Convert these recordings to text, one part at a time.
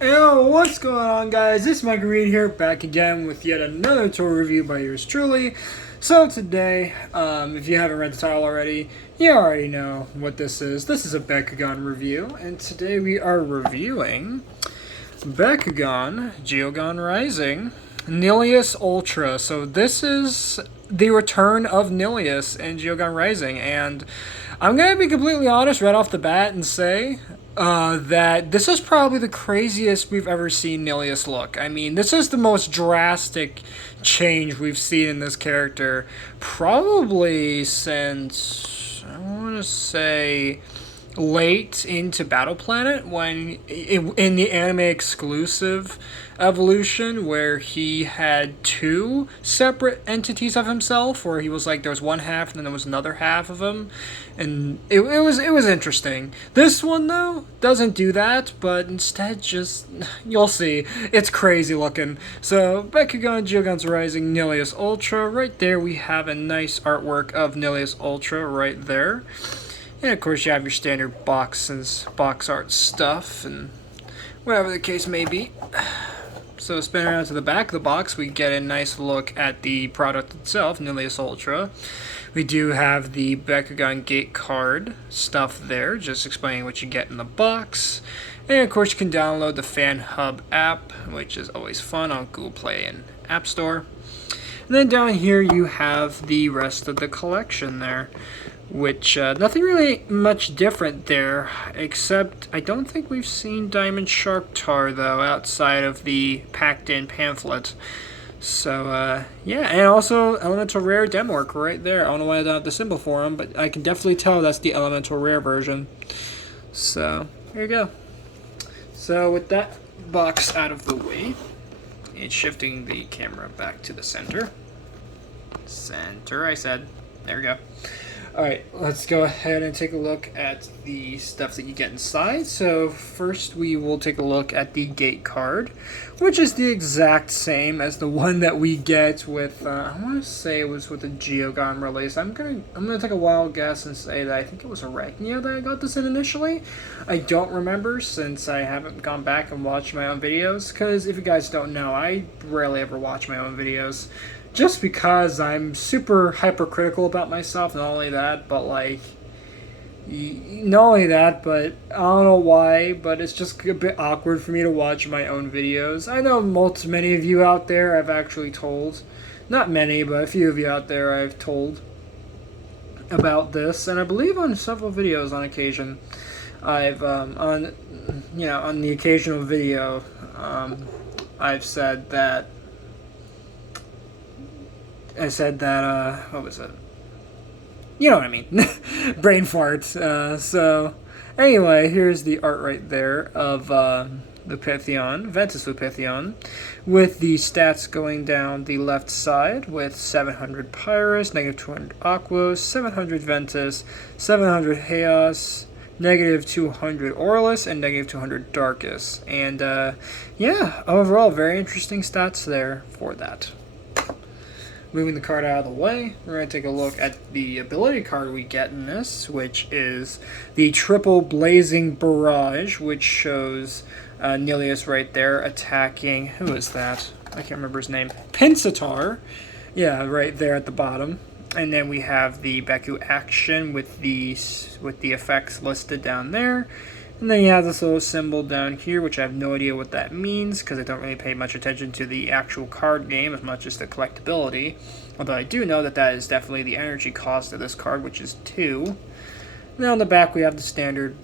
Yo, what's going on, guys? It's Mike Reed here, back again with yet another tour review by yours truly. So today, if you haven't read the title already, you already know what this is. This is a Bakugan review, and today we are reviewing Bakugan Geogan Rising Nillious Ultra. So this is the return of Nillious in Geogan Rising, and I'm gonna be completely honest right off the bat and say that this is probably the craziest we've ever seen Nillious look. I mean, this is the most drastic change we've seen in this character probably since, I want to say, late into Battle Planet, when in the anime exclusive evolution where he had two separate entities of himself, where he was like there was one half and then there was another half of him, and it was interesting. This one though doesn't do that, but instead just, you'll see, it's crazy looking. So Bakugan Geogan's Rising Nillious Ultra, right there we have a nice artwork of Nillious Ultra right there. And of course you have your standard box art stuff and whatever the case may be. So spin around to the back of the box, we get a nice look at the product itself, Nillious Ultra. We do have the Bakugan Gate card stuff there, just explaining what you get in the box. And of course you can download the Fan Hub app, which is always fun on Google Play and App Store. And then down here you have the rest of the collection there, which nothing really much different there, except I don't think we've seen Diamond Shark Tar though outside of the packed in pamphlet. So yeah, and also Elemental Rare Demork right there. I don't know why I don't have the symbol for him, but I can definitely tell that's the Elemental Rare version. So here you go. So with that box out of the way, it's shifting the camera back to the center. Center, I said. There we go. Alright, let's go ahead and take a look at the stuff that you get inside. So first we will take a look at the gate card, which is the exact same as the one that we get with, I want to say it was with the Geogan release. I'm gonna take a wild guess and say that I think it was Arachnia that I got this in initially. I don't remember since I haven't gone back and watched my own videos, because if you guys don't know, I rarely ever watch my own videos. Just because I'm super hypercritical about myself, not only that, but I don't know why, but it's just a bit awkward for me to watch my own videos. I know many of you out there I've actually told, not many, but a few of you out there I've told about this, and I believe on several videos on occasion, I've, on the occasional video, I've said that, what was it? You know what I mean. Brain fart. So, anyway, here's the art right there of the Pythion, Ventus Pythion, with the stats going down the left side with 700 Pyrus, negative 200 Aquos, 700 Ventus, 700 Chaos, negative 200 Aurelus, and negative 200 Darkus. And, yeah, overall, very interesting stats there for that. Moving the card out of the way, we're going to take a look at the ability card we get in this, which is the Triple Blazing Barrage, which shows Nillious right there attacking, who is that? I can't remember his name. Pensatar. Yeah, right there at the bottom. And then we have the Baku action with the effects listed down there. And then you have this little symbol down here, which I have no idea what that means, because I don't really pay much attention to the actual card game as much as the collectability. Although I do know that that is definitely the energy cost of this card, which is 2. And then on the back we have the standard,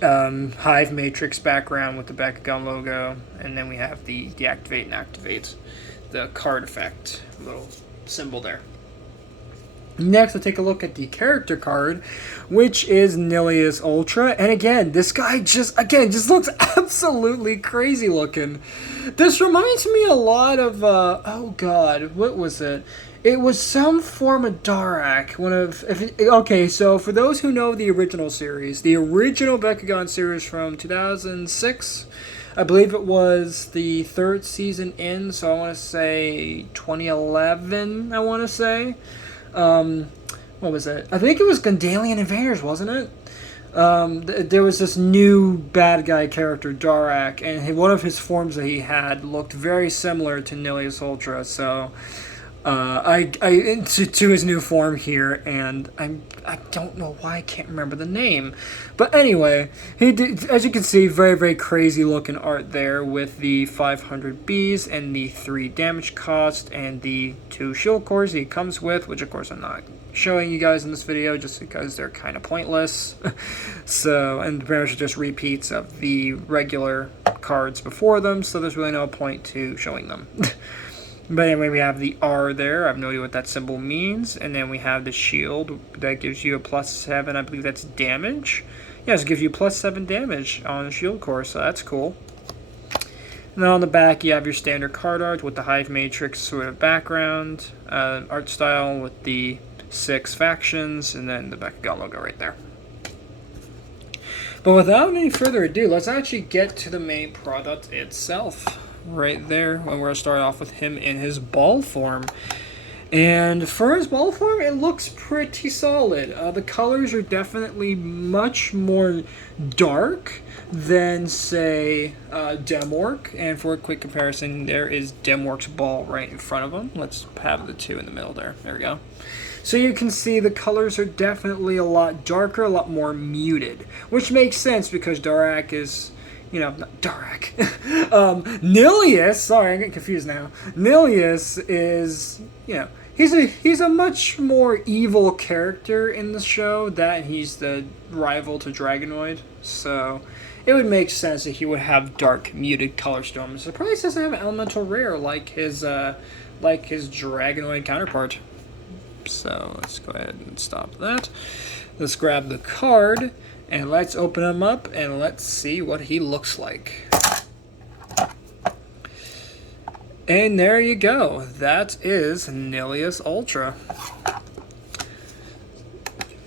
Hive Matrix background with the Bakugan logo. And then we have the deactivate and activate, the card effect little symbol there. Next, we'll take a look at the character card, which is Nillious Ultra. And again, this guy just looks absolutely crazy looking. This reminds me a lot of, oh god, what was it? It was some form of Darak. Okay, so for those who know the original series, the original Bakugan series from 2006, I believe it was the 3rd season in, so I want to say 2011, I want to say. What was it? I think it was Gundalian Invaders, wasn't it? There was this new bad guy character, Darak, and one of his forms that he had looked very similar to Nillious Ultra. So to his new form here, and I don't know why I can't remember the name, but anyway, he did, as you can see, very very crazy looking art there with the 500 Bs and the 3 damage cost and the 2 shield cores he comes with, which of course I'm not showing you guys in this video just because they're kind of pointless. So, and pretty much just repeats of the regular cards before them, so there's really no point to showing them. But anyway, we have the R there. I have no idea what that symbol means. And then we have the shield that gives you a +7. I believe that's damage. Yes, it gives you +7 damage on the shield core, so that's cool. And then on the back, you have your standard card art with the Hive Matrix sort of background, art style with the 6 factions, and then the Bakugan logo right there. But without any further ado, let's actually get to the main product itself. Right there, when we're going to start off with him in his ball form. And for his ball form, it looks pretty solid. The colors are definitely much more dark than, say, Demork. And for a quick comparison, there is Demork's ball right in front of him. Let's have the 2 in the middle there. There we go. So you can see the colors are definitely a lot darker, a lot more muted. Which makes sense because Darak is... not Darak. Nillious, sorry, I'm getting confused now. Nillious is, he's a much more evil character in the show, that he's the rival to Dragonoid. So it would make sense that he would have dark, muted color to him. I'm surprised he doesn't have an elemental rare like his Dragonoid counterpart. So let's go ahead and stop that. Let's grab the card. And let's open him up and let's see what he looks like. And there you go. That is Nillious Ultra.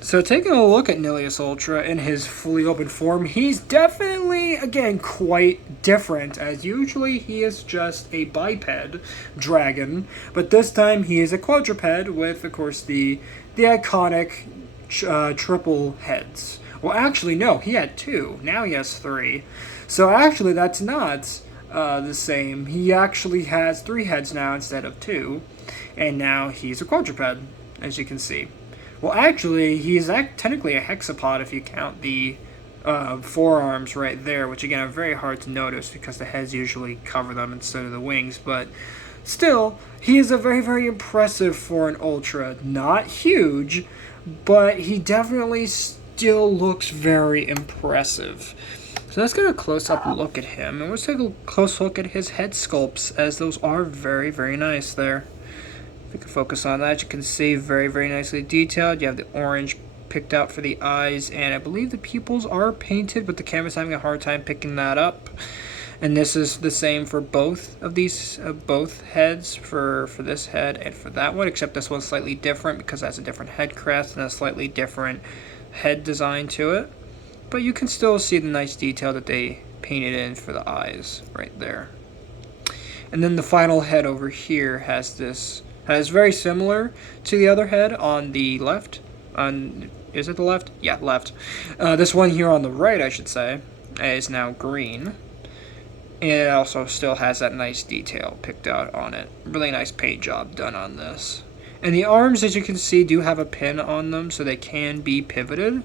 So taking a look at Nillious Ultra in his fully open form, he's definitely, again, quite different. As usually he is just a biped dragon, but this time he is a quadruped with, of course, the iconic triple heads. Well, actually, no, he had 2. Now he has 3. So actually, that's not the same. He actually has 3 heads now instead of 2. And now he's a quadruped, as you can see. Well, actually, he's technically a hexapod if you count the forearms right there, which, again, are very hard to notice because the heads usually cover them instead of the wings. But still, he is a very, very impressive for an Ultra. Not huge, but he definitely still looks very impressive. So let's get a close-up look at him, and let's take a close look at his head sculpts, as those are very, very nice there. If we can focus on that, you can see very, very nicely detailed. You have the orange picked out for the eyes, and I believe the pupils are painted, but the camera's having a hard time picking that up. And this is the same for both of these, both heads, for this head and for that one, except this one's slightly different because it has a different head crest and a slightly different head design to it, but you can still see the nice detail that they painted in for the eyes right there. And then the final head over here has very similar to the other head on the left. Is it the left? Yeah, left. This one here on the right, I should say, is now green, and it also still has that nice detail picked out on it. Really nice paint job done on this. And the arms, as you can see, do have a pin on them, so they can be pivoted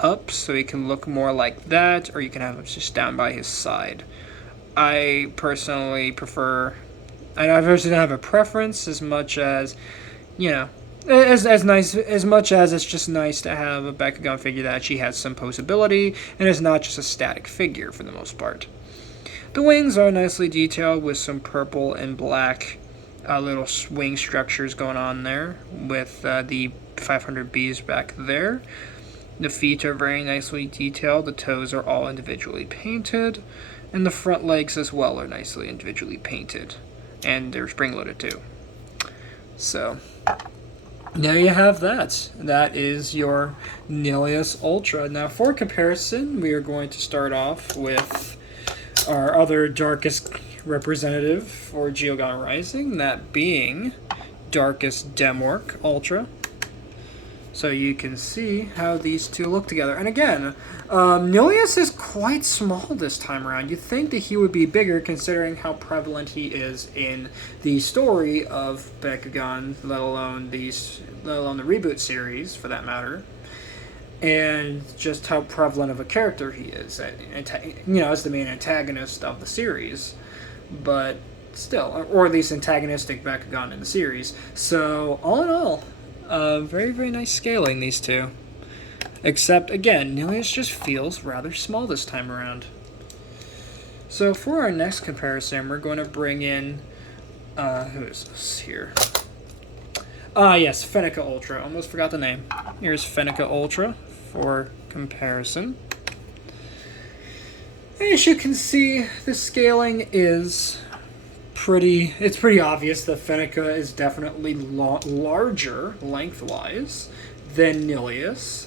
up, so he can look more like that, or you can have him just down by his side. I personally prefer... I personally don't have a preference as much as, as much as it's just nice to have a Bakugan figure that actually has some posability, and is not just a static figure for the most part. The wings are nicely detailed with some purple and black little wing structures going on there with the 500 Bs back there. The feet are very nicely detailed. The toes are all individually painted, and the front legs as well are nicely individually painted, and they're spring-loaded too. So there you have that. That is your Nillious Ultra. Now for comparison, we are going to start off with our other darkest representative for Geogan Rising, that being Darkest Demork Ultra. So you can see how these two look together. And again, Nillious is quite small this time around. You'd think that he would be bigger considering how prevalent he is in the story of Bakugan, let alone the reboot series for that matter. And just how prevalent of a character he is, as the main antagonist of the series. But still, or at least antagonistic Bakugan in the series. So all in all, very, very nice scaling, these two. Except, again, Nillious just feels rather small this time around. So for our next comparison, we're going to bring in, who is this here? Yes, Fenica Ultra. Almost forgot the name. Here's Fenica Ultra for comparison. As you can see, the scaling is it's pretty obvious that Fenica is definitely larger lengthwise than Nillious,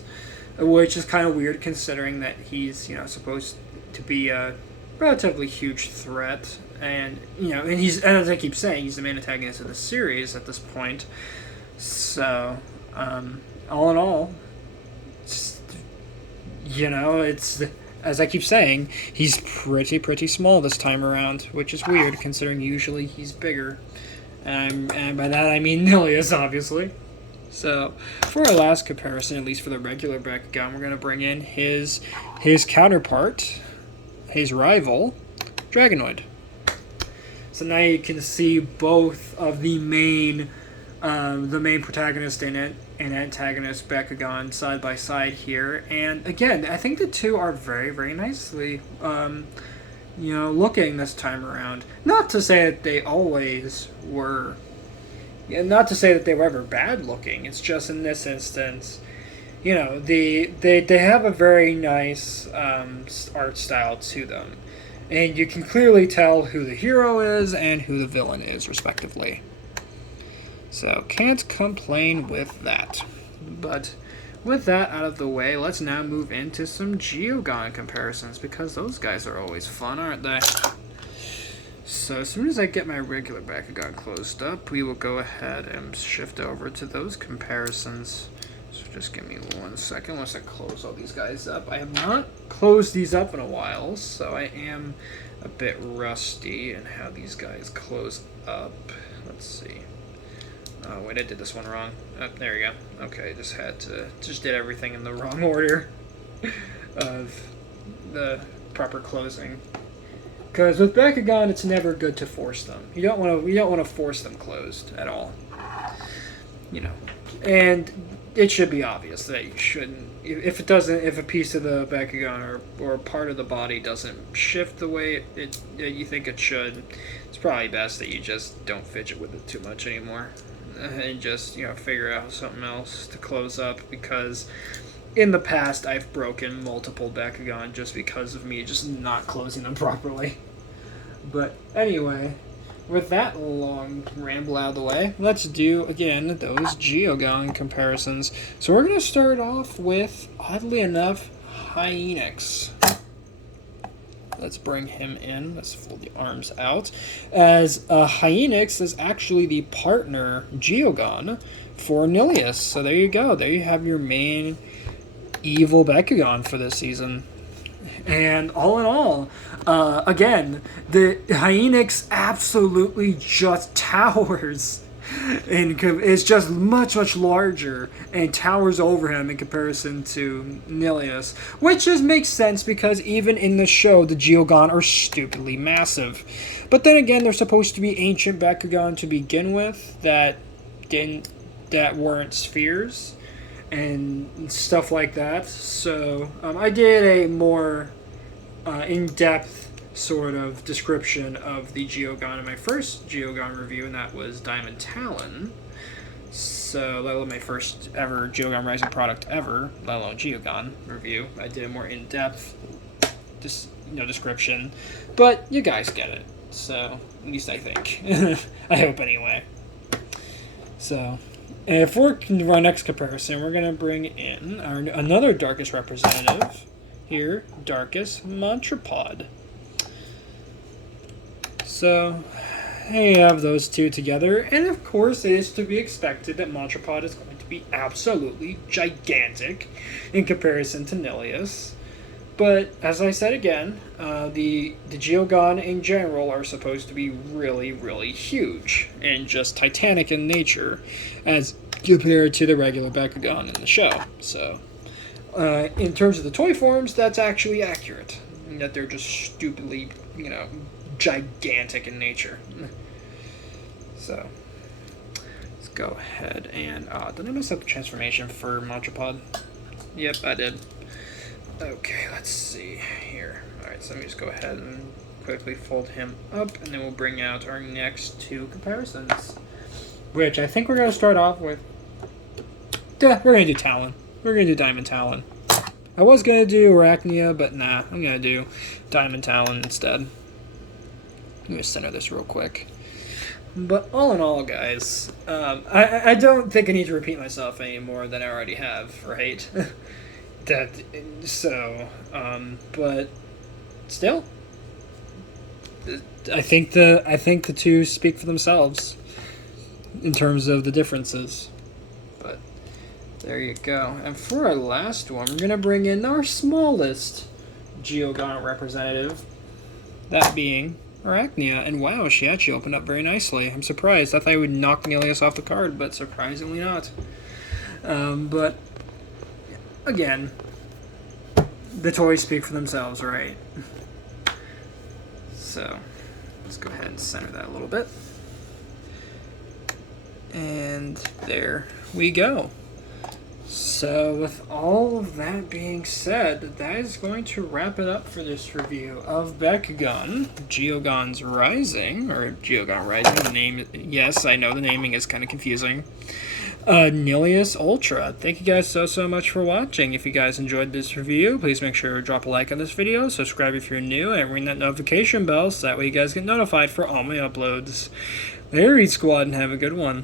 which is kind of weird considering that he's, supposed to be a relatively huge threat, and and he's, as I keep saying, he's the main antagonist of the series at this point. So, all in all, it's, as I keep saying, he's pretty small this time around, which is weird considering usually he's bigger. And by that I mean Nillious, obviously. So, for our last comparison, at least for the regular Bakugan, we're going to bring in his counterpart, his rival, Dragonoid. So now you can see both of the main protagonist in it and antagonist Bakugan side by side here, and again, I think the two are very, very nicely, looking this time around. Not to say that they always were, not to say that they were ever bad looking. It's just in this instance, they have a very nice art style to them, and you can clearly tell who the hero is and who the villain is, respectively. So, can't complain with that. But with that out of the way, let's now move into some Geogan comparisons, because those guys are always fun, aren't they? So, as soon as I get my regular Bakugan closed up, we will go ahead and shift over to those comparisons. So, just give me 1 second once I close all these guys up. I have not closed these up in a while, so I am a bit rusty in how these guys close up. Let's see. Oh, wait, I did this one wrong. Oh, there we go. Okay, just did everything in the wrong order of the proper closing. Because with Bakugan, it's never good to force them. You don't want to force them closed at all. And it should be obvious that you shouldn't. If a piece of the Bakugan or part of the body doesn't shift the way you think it should, it's probably best that you just don't fidget with it too much anymore. And just, figure out something else to close up, because in the past I've broken multiple Bakugan just because of me just not closing them properly. But anyway, with that long ramble out of the way, let's do, again, those Geogan comparisons. So we're going to start off with, oddly enough, Hyenix. Let's bring him in. Let's fold the arms out. As Hyenix is actually the partner Geogan for Nillious. So there you go. There you have your main evil Bakugan for this season. And all in all, again, the Hyenix absolutely just towers. And is just much larger and towers over him in comparison to Nillious, which just makes sense because even in the show the Geogan are stupidly massive. But then again, they're supposed to be ancient Bakugan to begin with that weren't spheres and stuff like that. So I did a more in-depth sort of description of the Geogan in my first Geogan review, and that was Diamond Talon. So that was my first ever Geogan Rising product ever, let alone Geogan review. I did a more in-depth description, but you guys get it. So at least I think. I hope anyway. So for our next comparison, we're gonna bring in another Darkus representative here, Darkus Montrapod. So, you have those two together, and of course it is to be expected that Montrapod is going to be absolutely gigantic in comparison to Nillious. But as I said again, the Geogan in general are supposed to be really, really huge and just titanic in nature, as compared to the regular Bakugan in the show. So, in terms of the toy forms, that's actually accurate. That they're just stupidly, gigantic in nature. So, let's go ahead and did I mess up the transformation for Montrapod? Yep, I did. Okay, let's see here. Alright, so let me just go ahead and quickly fold him up, and then we'll bring out our next two comparisons. Which I think we're going to start off with... we're going to do Talon. We're going to do Diamond Talon. I was going to do Arachnia, but nah, I'm going to do Diamond Talon instead. Let me just center this real quick. But all in all, guys, I don't think I need to repeat myself any more than I already have, right? But still, I think the two speak for themselves in terms of the differences. But there you go. And for our last one, we're gonna bring in our smallest Geogan representative, that being Arachnia. And wow, she actually opened up very nicely. I'm surprised. I thought I would knock Nillious off the card, but surprisingly not. But again, the toys speak for themselves, right? So, let's go ahead and center that a little bit. And there we go. So, with all of that being said, that is going to wrap it up for this review of Bakugan, Geogan's Rising, or Geogan Rising, the name, yes, I know the naming is kind of confusing. Nillious Ultra. Thank you guys so much for watching. If you guys enjoyed this review, please make sure to drop a like on this video, subscribe if you're new, and ring that notification bell so that way you guys get notified for all my uploads. Later, Eat Squad, and have a good one.